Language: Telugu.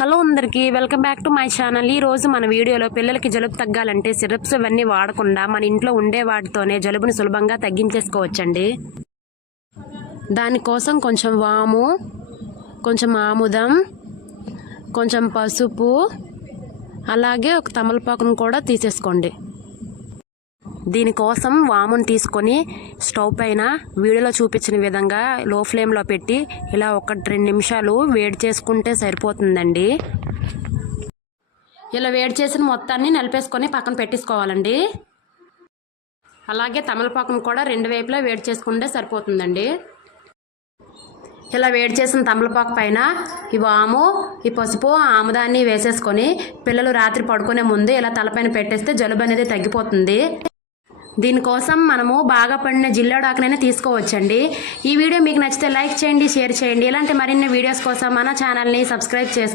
హలో అందరికీ welcome back to my channel. ఈ రోజు మన వీడియోలో పిల్లలకి జలుబు తగ్గాలంటే సిరప్స్ ఇవన్నీ వాడకుండా మన ఇంట్లో ఉండే వాటితోనే జలుబుని సులభంగా తగ్గించేసుకోవచ్చండి. దానికోసం కొంచెం వాము, కొంచెం ఆముదం, కొంచెం పసుపు, అలాగే ఒక తమలపాకును కూడా తీసేసుకోండి. దీనికోసం వామును తీసుకొని స్టవ్ పైన వీడియోలో చూపించిన విధంగా లో ఫ్లేమ్లో పెట్టి ఇలా 1-2 నిమిషాలు వేడి చేసుకుంటే సరిపోతుందండి. ఇలా వేడి చేసిన మొత్తాన్ని నలిపేసుకొని పక్కన పెట్టేసుకోవాలండి. అలాగే తమలపాకును కూడా 2 వైపులా వేడి చేసుకుంటే సరిపోతుందండి. ఇలా వేడి చేసిన తమలపాకు పైన ఈ వాము, ఈ పసుపు, ఆముదాన్ని వేసేసుకొని పిల్లలు రాత్రి పడుకునే ముందు ఇలా తలపైన పెట్టేస్తే జలుబు అనేది తగ్గిపోతుంది. దీనికోసం మనము బాగా పడిన జిల్లేడాకునైనా తీసుకోవచ్చండి. ఈ వీడియో మీకు నచ్చితే లైక్ చేయండి, షేర్ చేయండి. ఇలాంటి మరిన్ని వీడియోస్ కోసం మన ఛానల్ని సబ్స్క్రైబ్ చేసుకోండి.